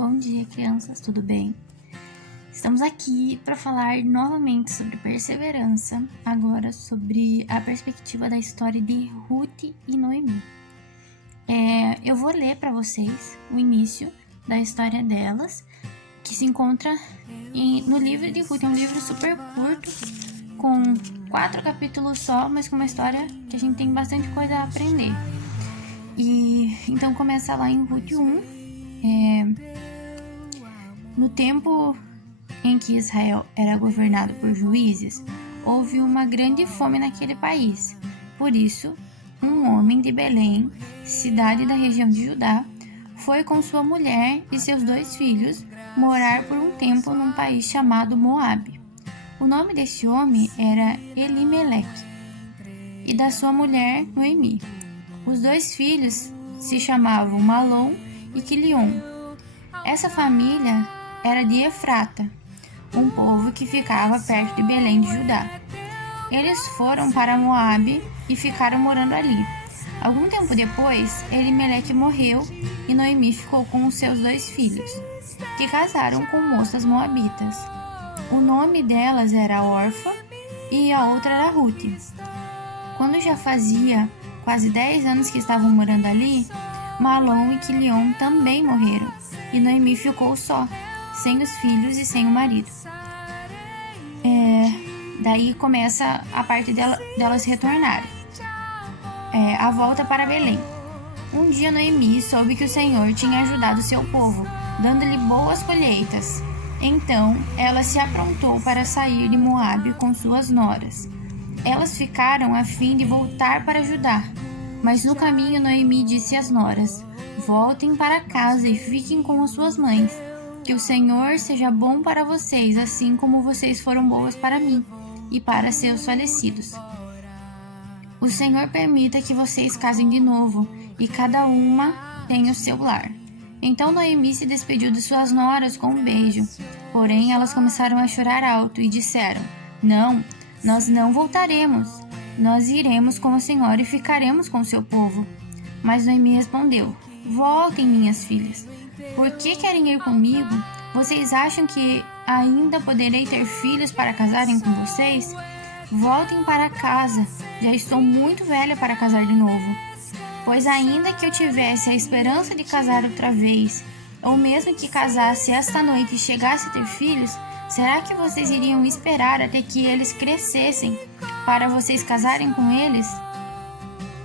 Bom dia, crianças, tudo bem? Estamos aqui para falar novamente sobre perseverança, agora sobre a perspectiva da história de Ruth e Noemi. Eu vou ler para vocês o início da história delas, que se encontra no livro de Ruth. É um livro super curto, com 4 capítulos só, mas com uma história que a gente tem bastante coisa a aprender. E então começa lá em Ruth 1. No tempo em que Israel era governado por juízes, houve uma grande fome naquele país. Por isso, um homem de Belém, cidade da região de Judá, foi com sua mulher e seus 2 filhos morar por um tempo num país chamado Moabe. O nome desse homem era Elimeleque e da sua mulher Noemi. Os 2 filhos se chamavam Malom e Quilion. Essa família era de Efrata, um povo que ficava perto de Belém de Judá. Eles foram para Moabe e ficaram morando ali. Algum tempo depois, Elimeleque morreu e Noemi ficou com os seus 2 filhos, que casaram com moças moabitas. O nome delas era Orfa e a outra era Ruth. Quando já fazia quase 10 anos que estavam morando ali, Malom e Quilion também morreram, e Noemi ficou só, sem os filhos e sem o marido. Daí começa a parte delas retornarem. A volta para Belém. Um dia Noemi soube que o Senhor tinha ajudado seu povo, dando-lhe boas colheitas. Então ela se aprontou para sair de Moabe com suas noras. Elas ficaram a fim de voltar para Judá, mas no caminho Noemi disse às noras: voltem para casa e fiquem com as suas mães. Que o Senhor seja bom para vocês, assim como vocês foram boas para mim e para seus falecidos. O Senhor permita que vocês casem de novo e cada uma tenha o seu lar. Então Noemi se despediu de suas noras com um beijo. Porém, elas começaram a chorar alto e disseram: não, nós não voltaremos. Nós iremos com o Senhor e ficaremos com o seu povo. Mas Noemi respondeu: voltem, minhas filhas. Por que querem ir comigo? Vocês acham que ainda poderei ter filhos para casarem com vocês? Voltem para casa. Já estou muito velha para casar de novo. Pois ainda que eu tivesse a esperança de casar outra vez, ou mesmo que casasse esta noite e chegasse a ter filhos, será que vocês iriam esperar até que eles crescessem para vocês casarem com eles?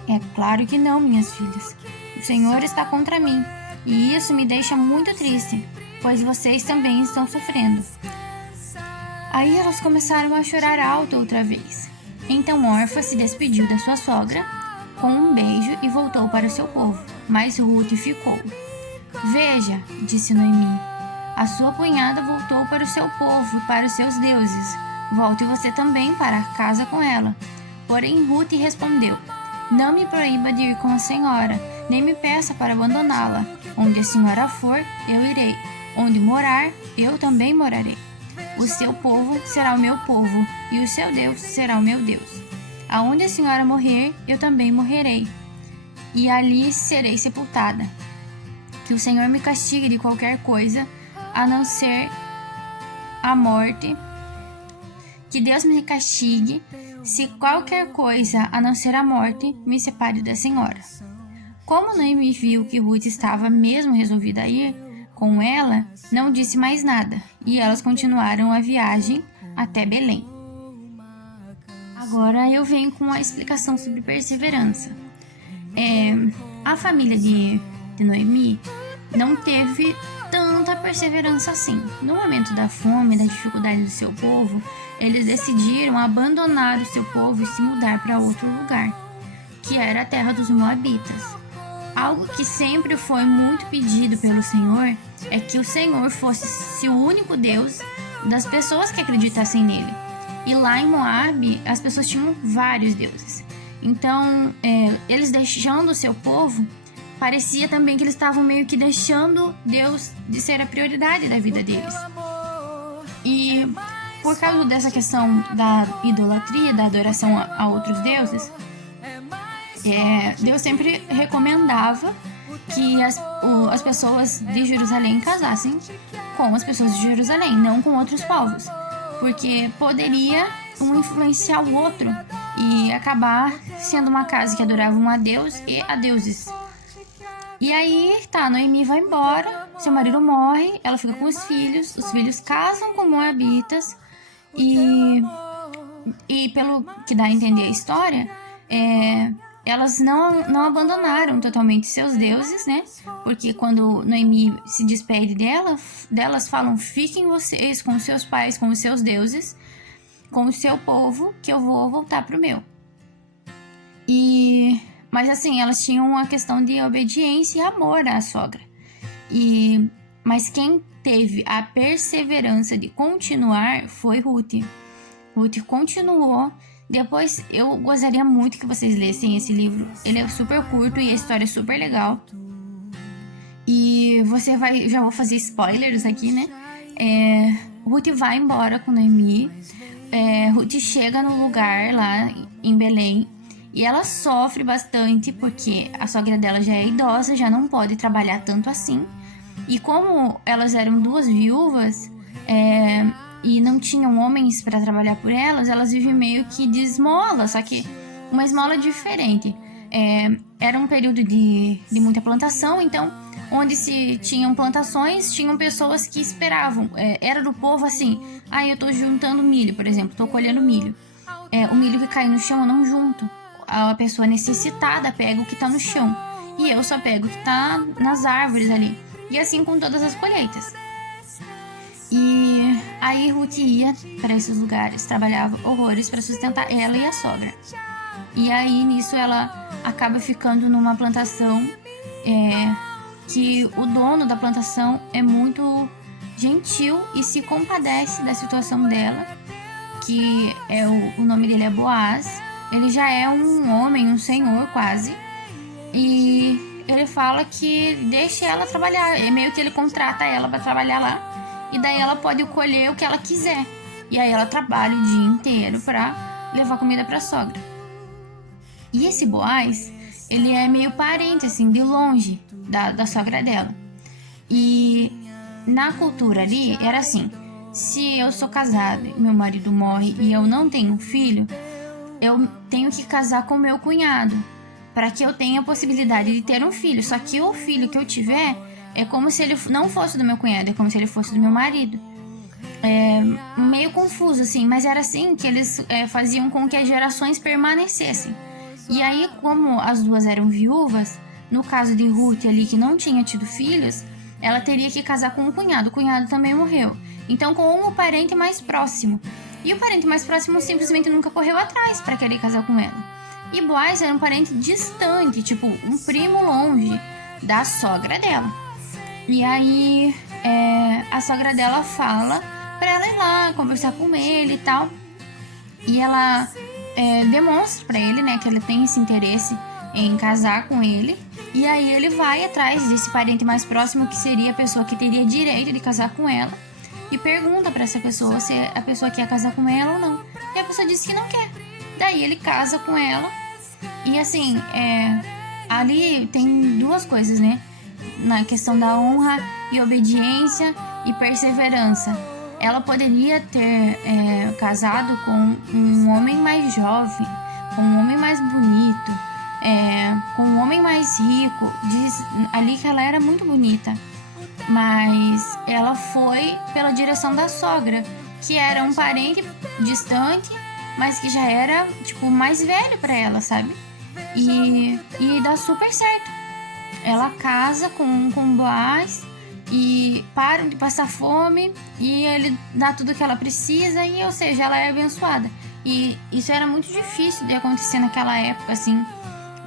É claro que não, minhas filhas. O Senhor está contra mim, e isso me deixa muito triste, pois vocês também estão sofrendo. Aí elas começaram a chorar alto outra vez. Então Orfa se despediu da sua sogra com um beijo e voltou para o seu povo, mas Ruth ficou. Veja, disse Noemi, a sua cunhada voltou para o seu povo e para os seus deuses. Volte você também para casa com ela. Porém Ruth respondeu: não me proíba de ir com a senhora, nem me peça para abandoná-la. Onde a senhora for, eu irei. Onde morar, eu também morarei. O seu povo será o meu povo, e o seu Deus será o meu Deus. Aonde a senhora morrer, eu também morrerei, e ali serei sepultada. Que o Senhor me castigue de qualquer coisa, a não ser a morte. Que Deus me castigue, se qualquer coisa, a não ser a morte, me separe da senhora. Como Noemi viu que Ruth estava mesmo resolvida a ir com ela, não disse mais nada, e elas continuaram a viagem até Belém. Agora eu venho com a explicação sobre perseverança. A família de Noemi não teve tanta perseverança assim. No momento da fome e da dificuldade do seu povo, eles decidiram abandonar o seu povo e se mudar para outro lugar, que era a terra dos Moabitas. Algo que sempre foi muito pedido pelo Senhor é que o Senhor fosse o único Deus das pessoas que acreditassem nele. E lá em Moabe, as pessoas tinham vários deuses. Então, eles deixando o seu povo, parecia também que eles estavam meio que deixando Deus de ser a prioridade da vida deles. E por causa dessa questão da idolatria, da adoração a outros deuses, Deus sempre recomendava que as pessoas de Jerusalém casassem com as pessoas de Jerusalém, não com outros povos, porque poderia um influenciar o outro e acabar sendo uma casa que adorava um a Deus e a deuses. E aí, Noemi vai embora, seu marido morre, ela fica com os filhos casam com moabitas e pelo que dá a entender a história, elas não abandonaram totalmente seus deuses, né? Porque quando Noemi se despede delas falam: fiquem vocês com seus pais, com os seus deuses, com o seu povo, que eu vou voltar pro meu. Mas assim, elas tinham uma questão de obediência e amor à sogra. Mas quem teve a perseverança de continuar foi Ruth. Ruth continuou. Depois, eu gostaria muito que vocês lessem esse livro. Ele é super curto e a história é super legal. E já vou fazer spoilers aqui, né? Ruth vai embora com Noemi. Ruth chega no lugar lá em Belém. E ela sofre bastante porque a sogra dela já é idosa, já não pode trabalhar tanto assim. E como elas eram duas viúvas e não tinham homens para trabalhar por elas vivem meio que de esmola, só que uma esmola diferente. Era um período de muita plantação, então onde se tinham plantações, tinham pessoas que esperavam. Era do povo assim: eu tô juntando milho, por exemplo, tô colhendo milho. O milho que cai no chão eu não junto. A pessoa necessitada pega o que tá no chão e eu só pego o que tá nas árvores ali. E assim com todas as colheitas. E aí Ruth ia para esses lugares, trabalhava horrores para sustentar ela e a sogra. E aí nisso ela acaba ficando numa plantação que o dono da plantação é muito gentil e se compadece da situação dela, que o nome dele é Boaz. Ele já é um homem, um senhor quase, e ele fala que deixa ela trabalhar. Meio que ele contrata ela para trabalhar lá, e daí ela pode colher o que ela quiser. E aí ela trabalha o dia inteiro para levar comida para a sogra. E esse Boaz, ele é meio parente, assim, de longe da sogra dela. E na cultura ali era assim: se eu sou casada, meu marido morre e eu não tenho filho, eu tenho que casar com meu cunhado para que eu tenha a possibilidade de ter um filho. Só que o filho que eu tiver é como se ele não fosse do meu cunhado, é como se ele fosse do meu marido. Meio confuso assim, mas era assim que eles faziam com que as gerações permanecessem. E aí, como as duas eram viúvas, no caso de Ruth ali, que não tinha tido filhos, ela teria que casar com o cunhado também morreu. Então com o parente mais próximo. E o parente mais próximo simplesmente nunca correu atrás para querer casar com ela. E Boaz era um parente distante, tipo um primo longe da sogra dela. E aí a sogra dela fala para ela ir lá conversar com ele e tal. E ela demonstra para ele, né, que ela tem esse interesse em casar com ele. E aí ele vai atrás desse parente mais próximo, que seria a pessoa que teria direito de casar com ela. E pergunta pra essa pessoa se a pessoa quer casar com ela ou não. E a pessoa diz que não quer. Daí ele casa com ela. E assim, ali tem duas coisas, né? Na questão da honra e obediência e perseverança. Ela poderia ter casado com um homem mais jovem, com um homem mais bonito, com um homem mais rico. Diz ali que ela era muito bonita. Mas ela foi pela direção da sogra, que era um parente distante, mas que já era, tipo, mais velho pra ela, sabe? E dá super certo. Ela casa com Boaz e param de passar fome e ele dá tudo que ela precisa e, ou seja, ela é abençoada. E isso era muito difícil de acontecer naquela época, assim,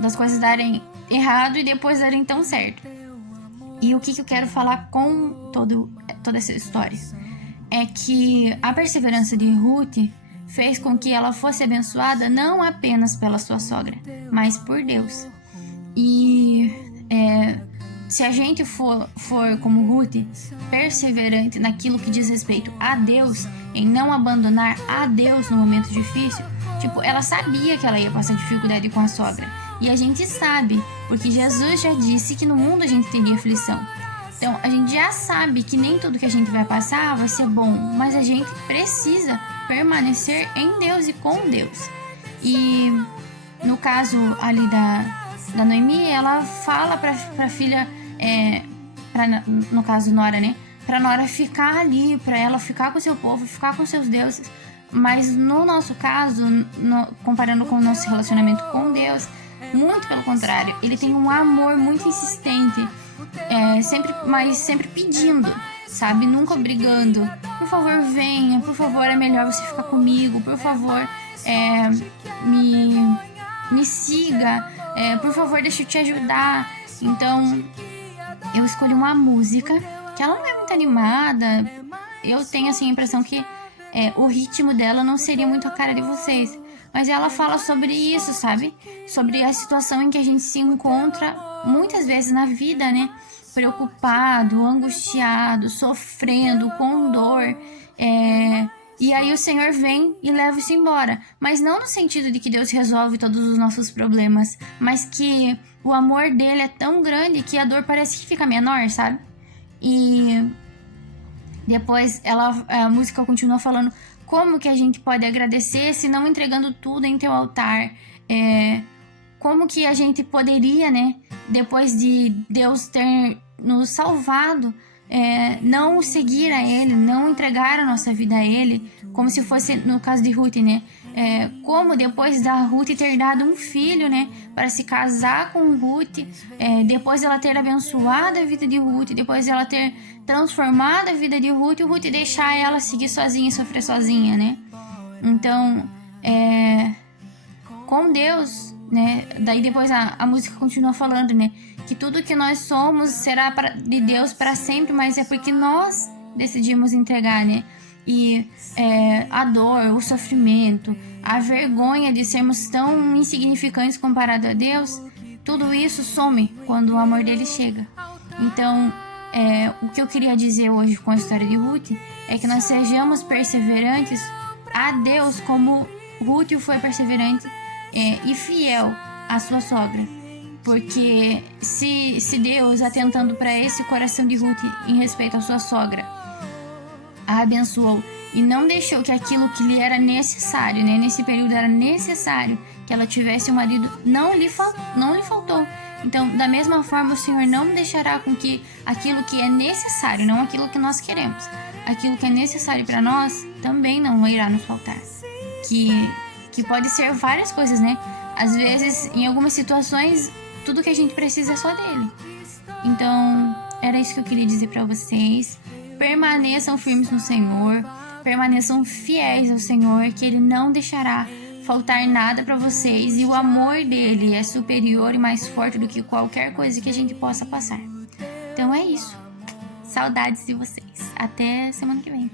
das coisas darem errado e depois darem tão certo. E o que eu quero falar com toda essa história é que a perseverança de Ruth fez com que ela fosse abençoada não apenas pela sua sogra, mas por Deus. E se a gente for como Ruth, perseverante naquilo que diz respeito a Deus, em não abandonar a Deus no momento difícil, tipo, ela sabia que ela ia passar dificuldade com a sogra. E a gente sabe, porque Jesus já disse que no mundo a gente teria aflição. Então, a gente já sabe que nem tudo que a gente vai passar vai ser bom, mas a gente precisa permanecer em Deus e com Deus. E no caso ali da Noemi, ela fala pra filha, no caso Nora, né? Pra Nora ficar ali, pra ela ficar com seu povo, ficar com seus deuses. Mas no nosso caso, comparando com o nosso relacionamento com Deus, muito pelo contrário, ele tem um amor muito insistente, sempre pedindo, sabe? Nunca obrigando. Por favor, venha, por favor, é melhor você ficar comigo, por favor, me siga, por favor, deixa eu te ajudar. Então, eu escolhi uma música que ela não é muito animada. Eu tenho assim a impressão que o ritmo dela não seria muito a cara de vocês, mas ela fala sobre isso, sabe? Sobre a situação em que a gente se encontra muitas vezes na vida, né? Preocupado, angustiado, sofrendo, com dor, e aí o Senhor vem e leva isso embora. Mas não no sentido de que Deus resolve todos os nossos problemas, mas que o amor dele é tão grande que a dor parece que fica menor, sabe? E depois a música continua falando como que a gente pode agradecer se não entregando tudo em teu altar. Como que a gente poderia, né, depois de Deus ter nos salvado, não seguir a Ele, não entregar a nossa vida a Ele, como se fosse no caso de Ruth, né? Como depois da Ruth ter dado um filho, né, para se casar com Ruth, depois ela ter abençoado a vida de Ruth, depois ela ter transformado a vida de Ruth, e Ruth deixar ela seguir sozinha e sofrer sozinha, né? Então, com Deus, né? Daí depois a música continua falando, né, que tudo que nós somos será de Deus para sempre, mas é porque nós decidimos entregar, né? E a dor, o sofrimento, a vergonha de sermos tão insignificantes comparado a Deus, tudo isso some quando o amor dele chega. Então, o que eu queria dizer hoje com a história de Ruth é que nós sejamos perseverantes a Deus como Ruth foi perseverante e fiel à sua sogra. Porque se Deus, atentando para esse coração de Ruth em respeito à sua sogra, a abençoou e não deixou que aquilo que lhe era necessário, né, nesse período era necessário que ela tivesse um marido, não lhe faltou. Então, da mesma forma, o Senhor não deixará com que aquilo que é necessário, não aquilo que nós queremos, aquilo que é necessário para nós, também não irá nos faltar. Que pode ser várias coisas, né? Às vezes, em algumas situações, tudo que a gente precisa é só dele. Então, era isso que eu queria dizer para vocês. Permaneçam firmes no Senhor, permaneçam fiéis ao Senhor, que Ele não deixará faltar nada para vocês, e o amor dele é superior e mais forte do que qualquer coisa que a gente possa passar. Então é isso. Saudades de vocês. Até semana que vem.